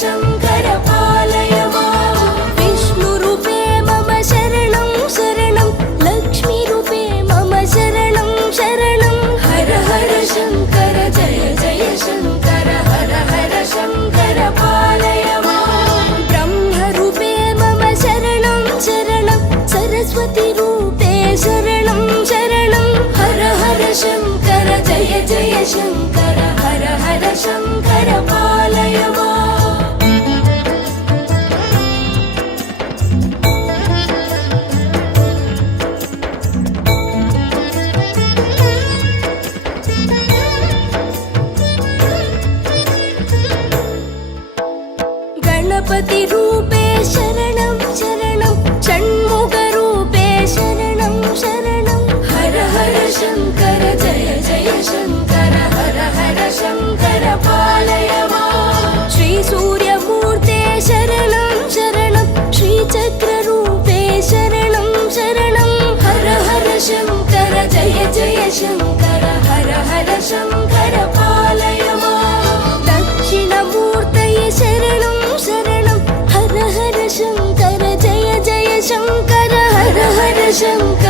शङ्कर पालय माम् विष्णुरूपे मम शरणं शरणं लक्ष्मीरूपे मम शरणं शरणं हर हर शङ्कर जय जय शङ्कर हर हर शङ्कर पालय माम् ब्रह्मरूपे मम शरणं शरणं सरस्वतीरूपे शरणं शरणं हर हर शङ्कर जय जय शङ्कर हर हर शङ्कर पालय माम् गणपतिरूपे शरणं शरणं षण्मुखरूपे शरणं शरणं हर हर शङ्कर जय जय शङ्कर हर हर शङ्कर पालय माम् श्रीसूर्यमूर्ते शरणं शरणं श्रीचक्ररूपे शरणं शरणं हर हर शङ्कर जय जय शङ्कर हर हर शङ्कर पालय माम् दक्षिणमूर्तये शरणं शरणं हर हर शङ्कर जय जय शङ्कर हर हर शङ्कर